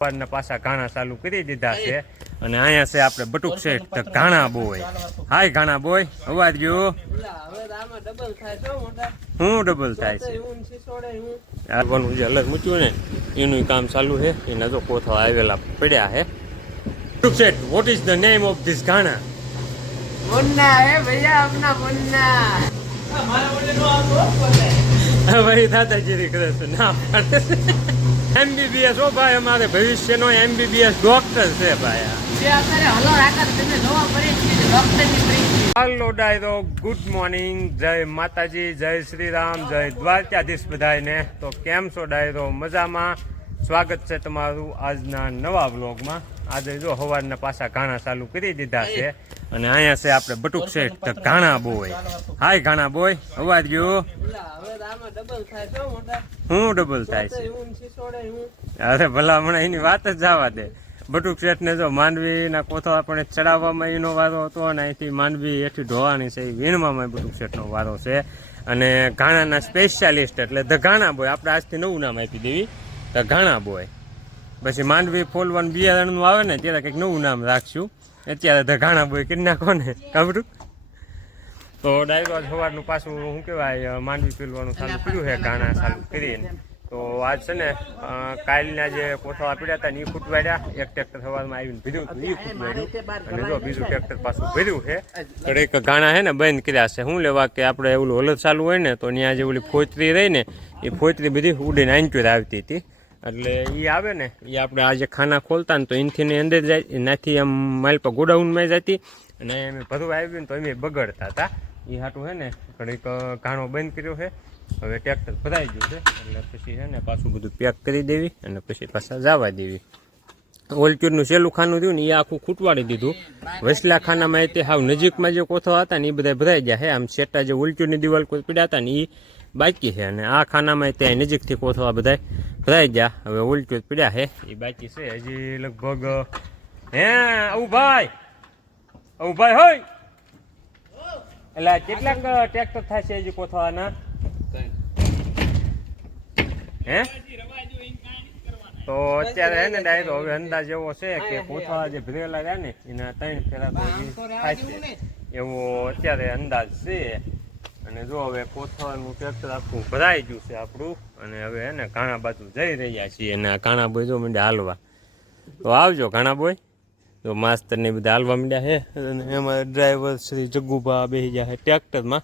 પાછા ઘાણા ચાલુ કરી દીધા છે અને અહીંયા છે આપણે બટુક શેઠ ઘાણા બોય. હાય ઘાણા બોય, અવાજ ગયો હું ડબલ થાય છે આવવાનું જે અલગ મૂક્યું ને એનું કામ ચાલુ છે. એના જો કોથળા આવેલા પડ્યા છે. Batuk Sheth, what is the name of this Ghana? Munna है भैया, अपना मुन्ना। हमारा बोले तो आप भाई दादागिरी करे છે ના પાડે છે. MBBS ઓ ભાઈ, અમારે ભવિષ્યનો MBBS ડોક્ટર છે ભાઈ. હલો રાખત તમે જોવા પડી છે ડોક્ટરની પ્રિન્સિપલ. હાલો ડાયરો, ગુડ મોર્નિંગ, જય માતાજી, જય શ્રી રામ, જય દ્વારકાધીશ બધાને. તો કેમ છો ડાયરો? મજામાં? સ્વાગત છે તમારું આજના નવા વ્લોગમાં. આજે જો સવારના પાછા ઘાણા ચાલુ કરી દીધા છે અને અહીંયા છે આપણે બટુક શેઠ ઘાણા બોય. હાય ઘાણા બોય, અવાજ ગયો હું ડબલ થાય છે? અરે ભલા હમણાં એની વાત જ જવા દે. બટુક શેઠ ને જો માંડવીના કોથળા પણ ચડાવવામાં એનો વારો હતો અને અહીંથી માંડવી એથી ઢોવાની છે એ વીણવામાં બટુક શેઠનો વારો છે. અને ઘાણાના સ્પેશિયાલિસ્ટ એટલે ધ ઘાણા બોય. આપણે આજથી નવું નામ આપી દેવી, ધ ઘાણા બોય. પછી માંડવી ફોલવાનું બિયારણનું આવે ને ત્યારે કંઈક નવું નામ રાખશું. અત્યારે ધ ઘાણા બોય કરી નાખો ને કાબરું. તો ડાયરો આજ સવારનું પાછું શું કહેવાય માંડવી પીલવાનું ચાલુ કર્યું છે ઘાણા ચાલુ કરીને. તો આજ છે ને કાલના જે કોથળા પીડ્યા હતા ને એ ફૂટવાડ્યા. એક ટ્રેક્ટર સવારમાં આવીને ભર્યું હતું એ ફૂટવાડ્યું અને જો બીજું ટ્રેક્ટર પાછું ભર્યું છે. એક ઘાણા છે ને બંધ કર્યા છે. શું લેવા કે આપણે ઓલું હલદ ચાલુ હોય ને તો ત્યાં જે ઓલી ફોતરી રહી ને એ ફોતરી બધી ઉડીને આંચોર આવતી હતી. એટલે એ આવે ને એ આપણે આજે ખાના ખોલતા ને તો એનથી અંદર જાય, એનાથી આમ માલ પર ગોડાઉનમાં જતી અને અમે ભરવા આવ્યું ને તો અમે બગડતા હતા. એ હાટું છે ને ઘડીક ઘાણો બંધ કર્યો છે. હવે ટ્રેક્ટર ભરાઈ ગયું છે એટલે પછી છે ને પાછું બધું પેક કરી દેવી અને પછી પાછા જવા દેવી. ઓલચૂરનું સેલું ખાનું રહ્યું ને એ આખું ખૂટવાડી દીધું. વસલા ખાનામાં તે હાવ નજીકમાં જે કોથળા હતા ને એ બધા ભરાઈ ગયા છે. આમ શેટા જે ઓલચૂરની દિવાલ કોઈ પીડ્યા હતા ને એ બાકી છે અને આ ખાનામાં ત્યાં નજીકથી કોથળા બધા ભરાઈ ગયા. હવે ઉલટું પીડ્યા છે એ બાકી છે હજી લગભગ. હે અવુભાઈ, અવુભાઈ હોય એટલે કેટલાક ટ્રેક્ટર થાય છે હજી કોથળાના? હે તો અત્યારે હે ને ડાયરો હવે અંદાજ એવો છે કે કોથળા જે ભરેલા રહ્યા ને એના 3 ફેરા તો થાય છે એવો અત્યારે અંદાજ છે. અને જો હવે કોથળાનું ટ્રેક્ટર આખું ભરાઈ ગયું છે આપણું અને હવે હે ને ઘાણા બાજુ જઈ રહ્યા છીએ. અને આ ઘાણા બોય જો માંડ્યા હાલવા. તો આવજો ઘાણા બોય. તો માસ્તર ને બધા હાલવા માંડ્યા છે અને એમાં ડ્રાઈવર શ્રી જગ્ગુભા બેસી ગયા છે ટ્રેક્ટરમાં.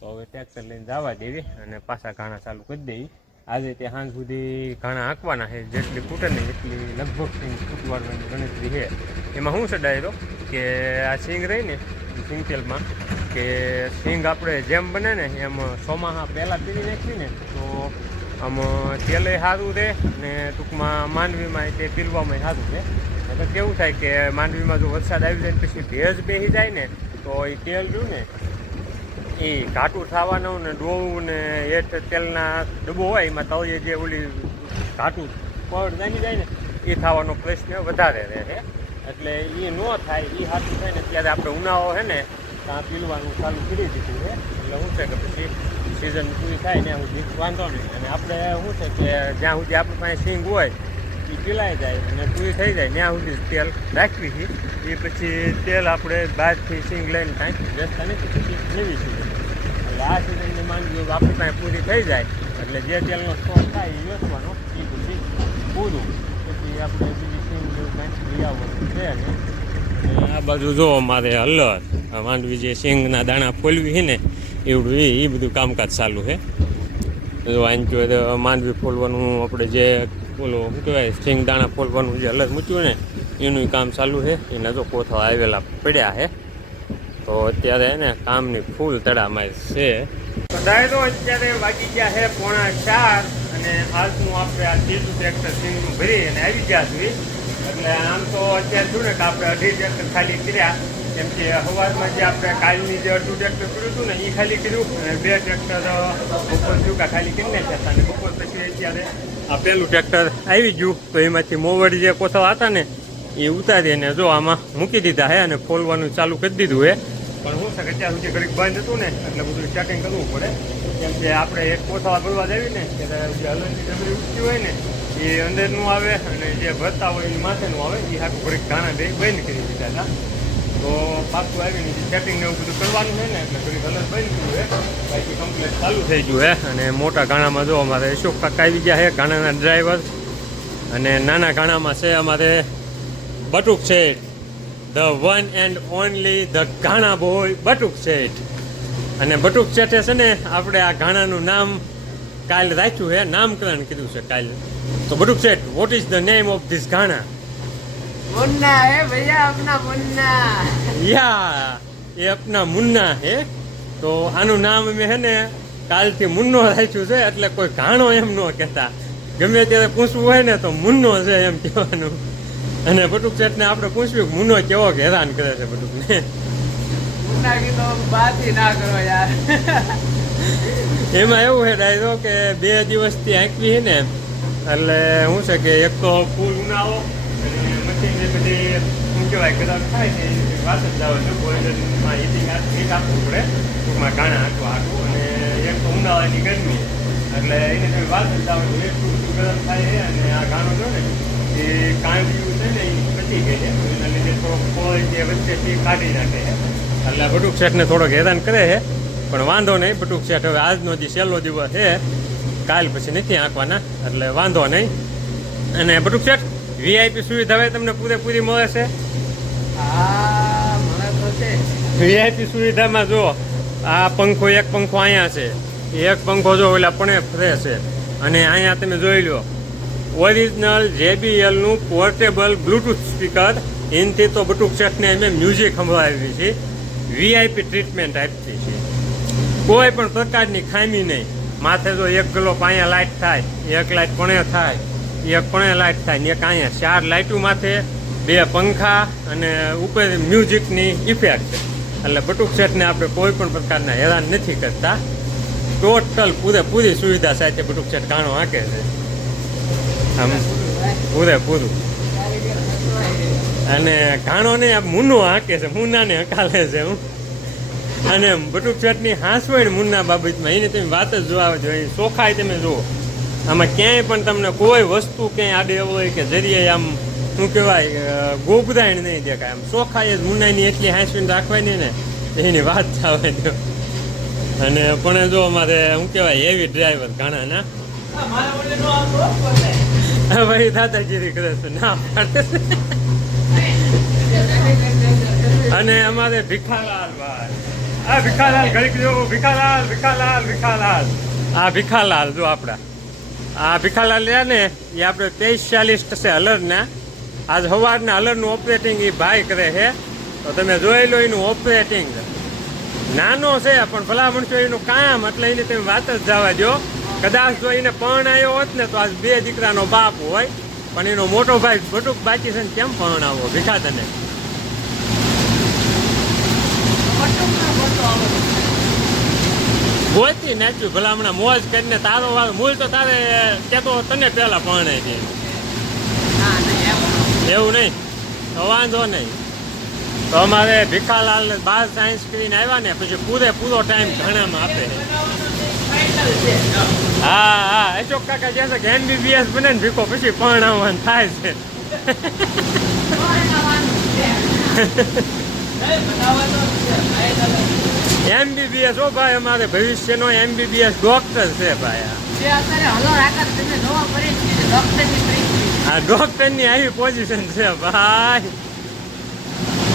તો હવે ટ્રેક્ટર લઈને જવા દેવી અને પાછા ઘાણા ચાલુ કરી દેવી. આજે તે સાંજ સુધી ઘાણા હાંકવાના છે. જેટલી ફૂટે ને એટલી લગભગ ફૂટવાડવાની ગણતરી છે. એમાં શું છે ડાયરો કે આ સિંગ રહી ને સિંગતેલમાં કે સિંગ આપણે જેમ બને ને એમ ચોમાસા પહેલાં પીરી નાખવી ને તો આમ તેલે સારું રહે અને ટૂંકમાં માંડવીમાં તે પીરવામાં સારું રહે. એટલે કેવું થાય કે માંડવીમાં જો વરસાદ આવી જાય ને પછી ભેજ બેસી જાય ને તો એ તેલ રહ્યું ને એ ઘાટું થવાનું ને ડોવું ને હેઠ તેલના ડબ્બો હોય એમાં તળિયે જે ઓલી ઘાટું પડ જામી જાય ને એ થવાનો પ્રશ્ન વધારે રહે છે. એટલે એ ન થાય એ સાચું થાય ને ત્યારે આપણે ઉનાળો છે ને ત્યાં પીલવાનું ચાલુ કરી દીધું છે. એટલે શું છે કે પછી સિઝન પૂરી થાય ત્યાં સુધી વાંધો નહીં. અને આપણે શું છે કે જ્યાં સુધી આપણી પાસે સિંગ હોય એ પીલાઈ જાય અને પૂરી થઈ જાય ત્યાં સુધી તેલ રાખવી છે. એ પછી તેલ આપણે બહારથી સિંગ લઈને કાંઈ વેચતા નથી, પછી લેવી છીએ. એટલે આ સિઝનની માંડવી આપણી પાસે પૂરી થઈ જાય એટલે જે તેલનો સ્ટોક થાય એ વેચવાનો, એ પછી પૂરું. પછી આપણે બીજી સિંગ જેવું કાંઈ લઈ આવવાનું છે ને. આ બાજુ જો અમારે હલદ માંડવી જે સિંગના દાણા ફોલવી છે ને એવડું એ બધું કામકાજ ચાલુ છે. જો આંચો માંડવી ફોલવાનું આપણે જે ઓલો શું કહેવાય સિંગ દાણા ફોલવાનું જે અલગ મૂક્યું ને એનું કામ ચાલુ છે. એના જો કોથળા આવેલા પડ્યા છે. તો અત્યારે ને કામની ફૂલ તડામાર છે. ડાયરો અત્યારે વાગી ગયા છે 3:45 અને આજનું આપણે આ ત્રીજું ટ્રેક્ટર સિંગનું ભરી અને આવી ગયા છીએ. એટલે આમ તો અત્યારે શું ને કે આપણે 2.5 ટ્રેક્ટર ખાલી કર્યા. કેમ કે સવારમાં જે આપણે કાલની જે 2 ટ્રેક્ટર કર્યું હતું ને એ ખાલી કર્યું અને 2 ટ્રેક્ટર બપોર ચૂકા ખાલી કરી નાખ્યા અને બપોર પછી અત્યારે આ પહેલું ટ્રેક્ટર આવી ગયું. તો એમાંથી મોવડી જે કોથળા હતા ને એ ઉતારી અને જો આમાં મૂકી દીધા છે અને ફોલવાનું ચાલુ કરી દીધું છે. પણ શું છે કે અત્યાર સુધી ઘડીક બંધ હતું ને એટલે બધું સેટિંગ કરવું પડે. કેમ કે આપણે એક કોથળા ભરવા જઈએ ને ત્યારે જે હલનની ડબરી ઉઠતી હોય ને એ એ અંદરનું આવે અને જે ભરતા હોય એની માથેનું આવે એ આખું ઘડીક ઘાણા બે બંધ કરી દીધા હતા. તો પાછું આવીને જે સેટિંગ ને એવું બધું કરવાનું છે ને એટલે ઘડી કલર બંધ કર્યું છે, બાકી કમ્પ્લીટ ચાલુ થઈ ગયું છે. અને મોટા ઘાણામાં જો અમારે અશોક કાકા આવી ગયા છે, ઘાણાના ડ્રાઈવર. અને નાના ઘાણામાં છે અમારે Batuk Sheth, the one and only the Ghana boy Batuk Sheth. અને બટુક શેઠે છે ને આપણે આ ઘાણાનું નામ કાલે રાખ્યું છે, નામકરણ કીધું છે કાલે. તો Batuk Sheth, what is the name of this Ghana? Munna है भैया अपना मुन्ना. યા એ અપના મુન્ના હે. તો આનું નામ અમે હે ને કાલથી મુન્નો રાખ્યું છે, એટલે કોઈ ઘાણો એમ ન કહેતા. ગમે ત્યારે પૂછવું હોય ને તો મુન્નો છે એમ કહેવાનું. અને બટુક શેઠને આપણે પૂછ્યું કે મુન્નો કેવો કે હેરાન કરે છે બટુકને. मुन्ना की तो बात ही ना करो यार. એમાં એવું છે ડાયરો કે 2 દિવસથી આંકવી છે ને એટલે શું છે કે એક તો ફૂલ ઉનાળો અને મશીન બધી શું કહેવાય કદાચ થાય છે એની વાત જ જાવ છું. બોઇલરમાં હીટ આપવું પડે ટૂંકમાં ઘાણા આટલું અને એક તો ઉનાળાની ગરમી એટલે એને તમે વાત જ જાવ છું. એટલું બધું ગરમ થાય છે અને આ ઘાણો જો ને એ કાંડિયું છે ને એ પચી ગઈ છે, એના લીધે થોડોક ફોલ જે વચ્ચેથી કાઢી નાખે છે. એટલે બટુક શેઠને થોડોક હેરાન કરે છે. પણ વાંધો નહીં, બટુક શેઠ હવે આજનો જે છેલ્લો દિવસ છે, કાલ પછી નથી આંકવાના એટલે વાંધો નહીં. અને બટુક શેઠ, વીઆઈપી સુવિધા હવે તમને પૂરેપૂરી મળે છે. હા મને તો છે. વીઆઈપી સુવિધામાં જો આ પંખો, એક પંખો અહીંયા છે, એક પંખો જો ઓલા પણ ફ્રે છે. અને અહીંયા તમે જોઈ લો ઓરિજિનલ JBLનું પોર્ટેબલ બ્લૂટૂથ સ્પીકર. એનાથી તો બટુક શેઠને અમે મ્યુઝિક સંભળાવી છે, વીઆઈપી ટ્રીટમેન્ટ આપી છે. કોઈ પણ પ્રકારની ખામી નહીં. માથે જો એક ગ્લોપ અહીંયા લાઇટ થાય, એક લાઇટ પણ થાય, એક પણ લાઇટ થાય ને એક અહીંયા 4 લાઇટો માથે, 2 પંખા અને ઉપર મ્યુઝિકની ઇફેક્ટ છે. એટલે બટુક શેઠને આપણે કોઈ પણ પ્રકારના હેરાન નથી કરતા. ટોટલ પૂરેપૂરી સુવિધા સાથે બટુક શેઠ ઘાણો હાંકે છે, આમ પૂરેપૂરું. અને ઘાણો ને આ મુન્નો હાંકે છે, મુન્નાને હકાલે છે હું. અને બટુક શેઠની હાંસવણ મુન્ના બાબતમાં એની તમે વાત જ જોવા જોઈએ. ચોખાઈ તમે જુઓ, આમાં ક્યાંય પણ તમને કોઈ વસ્તુ ક્યાંય આડે એવું હોય કે જરીએ આમ શું કહેવાય ગોબરાણ નહીં દેખાય. આમ ચોખાઈ જ મુન્નાની એટલી હાંસવીને રાખવાની ને એની વાત થવા દો. અને પણ જો અમારે શું કહેવાય હેવી ડ્રાઈવર ઘાણાના ભાઈ દાદાગીરી કરે છે, ના પાડે છે. અને અમારે ભીખાલાલ ભાઈ, આ ભીખાલાલ ઘડીક જો, ભીખાલાલ ભીખાલાલ ભીખાલાલ, આ ભીખાલાલ જો આપણા આ ભીખાલાલ રહ્યા ને એ આપણે 23-40 છે હલરના. આજ સવારના હલરનું ઓપરેટિંગ એ ભાઈ કરે છે. તો તમે જોઈ લો એનું ઓપરેટિંગ. નાનો છે પણ ભલા માણસો એનું કામ, એટલે એની તમે વાત જ જવા દો. કદાચ જો એને પણ આવ્યો હોત ને તો આજ 2 દીકરાનો બાપ હોય, પણ એનો મોટો ભાઈ બટુક બાકી છે ને કેમ પણ આવો ભીખા તને. ગોતી નાખ્યું ભલામણા મોજ કરીને તારો વાળો મૂળ તો તારે ત્યાં તો તને પહેલા પરણાય છે. એવું નહીં તો વાંધો નહીં. તો અમારે ભીખાલાલ 12 સાયન્સ કરીને આવ્યા ને પછી પૂરેપૂરો ટાઈમ ઘણામાં આપે. હા હા, અશોક કાકા કહે છે કે MBBS બને ને ભીખો પછી પરણાવવાનું થાય છે. MBBS હો ભાઈ, અમારે ભવિષ્યનો MBBS ડોક્ટર છે ભાઈ. આ ડોક્ટરની આવી પોઝિશન છે ભાઈ.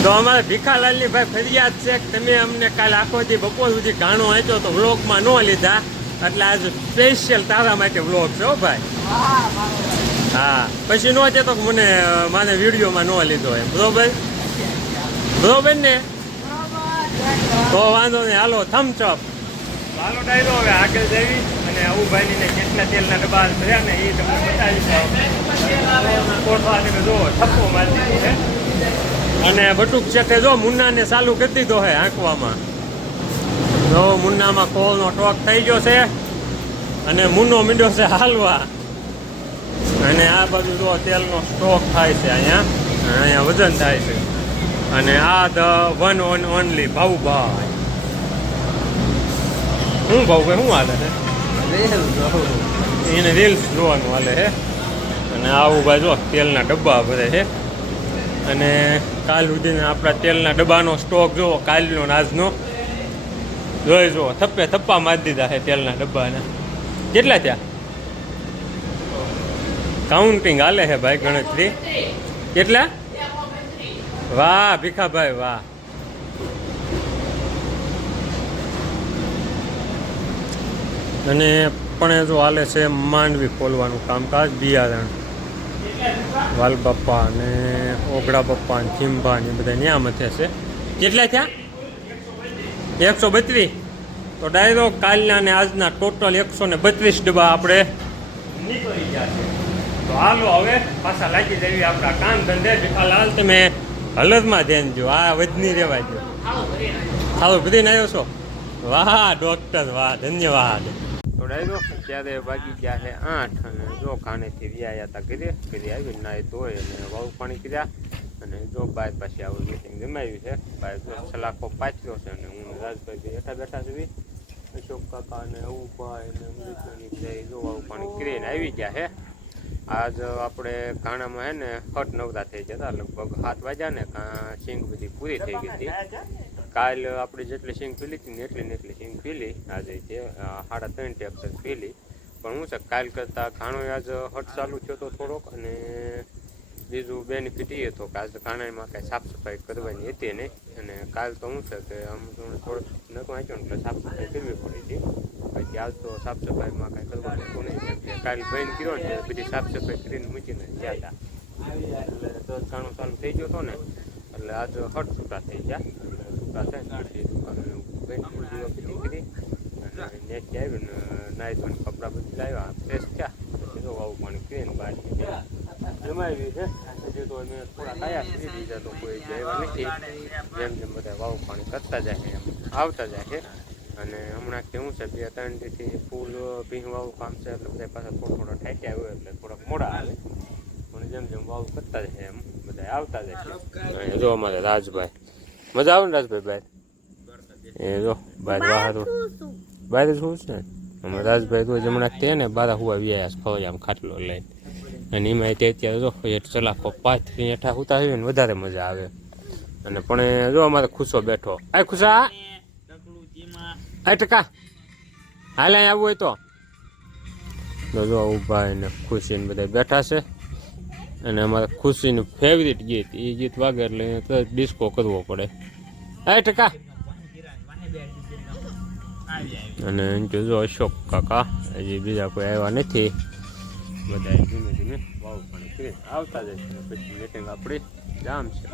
તો અમારે ભીખાલાલની ભાઈ ફરિયાદ છે કે તમે અમને કાલે આખો દી બપોર સુધી ઘાણો આંચ્યો તો વ્લોગમાં ન લીધા, એટલે આજે સ્પેશિયલ તારા માટે વ્લોગ છે હો ભાઈ. હા, પછી ન છે તો મને વિડીયોમાં ન લીધો એમ. બરોબર બરોબર ને? તો વાંધો નહીં, હાલો થમ્સ અપ. હાલો ડાયરો હવે આગળ જઈ અને આવુભાઈની કેટલા તેલના ડબ્બા થયા ને એ તમને બતાવી જો ઠપ્પો મારી દીધો છે. અને બટુક શેઠે જો મુન્નાને ચાલુ કરી દીધો છે આંકવામાં. જો મુન્નામાં કોલનો ટોક થઈ ગયો છે અને મુન્નો મીંડ્યો છે હાલવા. અને આ બાજુ જો તેલનો સ્ટોક થાય છે, અહીંયા વજન થાય છે. અને આ ધ વન ઓન ઓનલી ભાઉભાઈ. શું ભાઉભાઈ શું હાલે છે? એને રીલ્સ જોવાનું હાલે છે. અને આવું બાજુ તેલના ડબ્બા ભરે છે અને કાલ સુધીને આપણા તેલના ડબ્બાનો સ્ટોક જુઓ કાલનો ને આજનો જોઈ જુઓ થપ્પા મારી દીધા છે તેલના ડબ્બાના. કેટલા થયા? કાઉન્ટિંગ હાલે છે ભાઈ, ગણતરી. કેટલા? વાહ ભીખાભાઈ વાહ. અને પણ જો હાલે છે માંડવી ખોલવાનું કામકાજ. બિયારણ વાલ બાપા અને ઓગડા બાપા ને થીંબા ને બધા ન્યા મથે છે. કેટલા થયા? 132. તો ડાયરો કાલના અને આજના ટોટલ 132 ડબ્બા આપણે નીકળી ગયા છે. તો હાલો હવે પાછા લાગી જઈએ આપણા કામ ધંધે. હાલ તમે હલદમાં ધ્યાન દો, આ વધની રહેવા દો. સારું બધીને આવ્યો છો? વાહ ડોક્ટર વાહ, ધન્યવાદ. તો ડાયરો ત્યારે વાગી ગયા છે 8 અને જો ખાણેથી વ્યાયા હતા ઘરે આવીને નાહી ધોઈ અને વાવ પાણી કર્યા અને જો બાર પાસે આવું મીટિંગ જમાવી છે. બાર સલાખો પાછ્યો છે અને હું રાજભાઈ હેઠા બેઠા છું. અશોક કાકા ને અવુભાઈ ને અમૃતની બધા જો વાવ પાણી કરીને આવી ગયા છે. આજ આપણે ઘાણામાં હે ને હટ નવરા થઈ જતા, લગભગ 7 વાગ્યા ને સિંગ બધી પૂરી થઈ ગઈ હતી. કાલ આપણે જેટલી સિંગ પીલી હતી ને એટલી સિંગ પીલી આજે છે 3.5 ટ્રેક્ટર પીલી. પણ હું છે કાલ કરતાં ઘાણો આજ હટ ચાલુ થયો તો થોડોક. અને બીજું બેનિફિટ એ હતો કે આજ ઘાણામાં કાંઈ સાફ સફાઈ કરવાની હતી નહીં. અને કાલ તો શું છે કે આમ થોડુંક નખ વાંચ્યો ને એટલે સાફ સફાઈ કરવી પડી હતી. પછી આજ તો સાફ સફાઈમાં કાંઈ કરવાનું હતું નહીં, કેમ કે કાલ બંધ કર્યો ને બધી સાફ સફાઈ કરીને મૂકીને ગયા હતા. એટલે 10 ઘાણો ચાલુ થઈ ગયો હતો ને એટલે આજ હટ છૂટા થઈ ગયા. છૂટા થાય ને પછી ફિટિંગ કરી અને નેચે આવીને નાહી ધોઈને કપડાં બધી લાવ્યા, ફ્રેશ થયા. પછી તો આવું પાણી પીને બહાર જમાવી છે. હજી તો મેં થોડા ખાયા પી દીધા તો કોઈ જવા નથી. જેમ બધા વાવ પાણી કરતા જાય એમ આવતા જાય છે. અને હમણાં કેવું છે 2-3 દીથી ફૂલ ભીંગવાવું કામ છે એટલે બધા પાછા થોડા ઠાઠ્યા હોય એટલે થોડાક મોડા આવે. પણ જેમ વાવ કરતા જાય એમ બધા આવતા જાય છે. જો અમારે રાજભાઈ મજા આવે ને રાજભાઈ બહાર એ જો બહાર બહાર બહાર શું છે અમે રાજભાઈ રોજ હમણાં તે ને 12 હુવા વ્યાયા ફરી આમ ખાટલો લઈને અને એમાં તે અત્યારે જો ચલાકો 5 હેઠા હુતા હોય ને વધારે મજા આવે. અને પણ જો અમારે ખુશો બેઠો. આ ખુશા આ ટકા હાલ અહીં આવવું હોય તો જો ઊભા ને ખુશી ને બધા બેઠા છે. અને અમારે ખુશીનું ફેવરિટ ગીત એ ગીત વાગે એટલે ડિસ્કો કરવો પડે. આ ટકા અને જો અશોક કાકા હજી બીજા કોઈ આવ્યા નથી. બધા ધીમે ધીમે વાવ પાણી કરી આવતા જાય છે. પછી મીટિંગ આપણી જામ છે.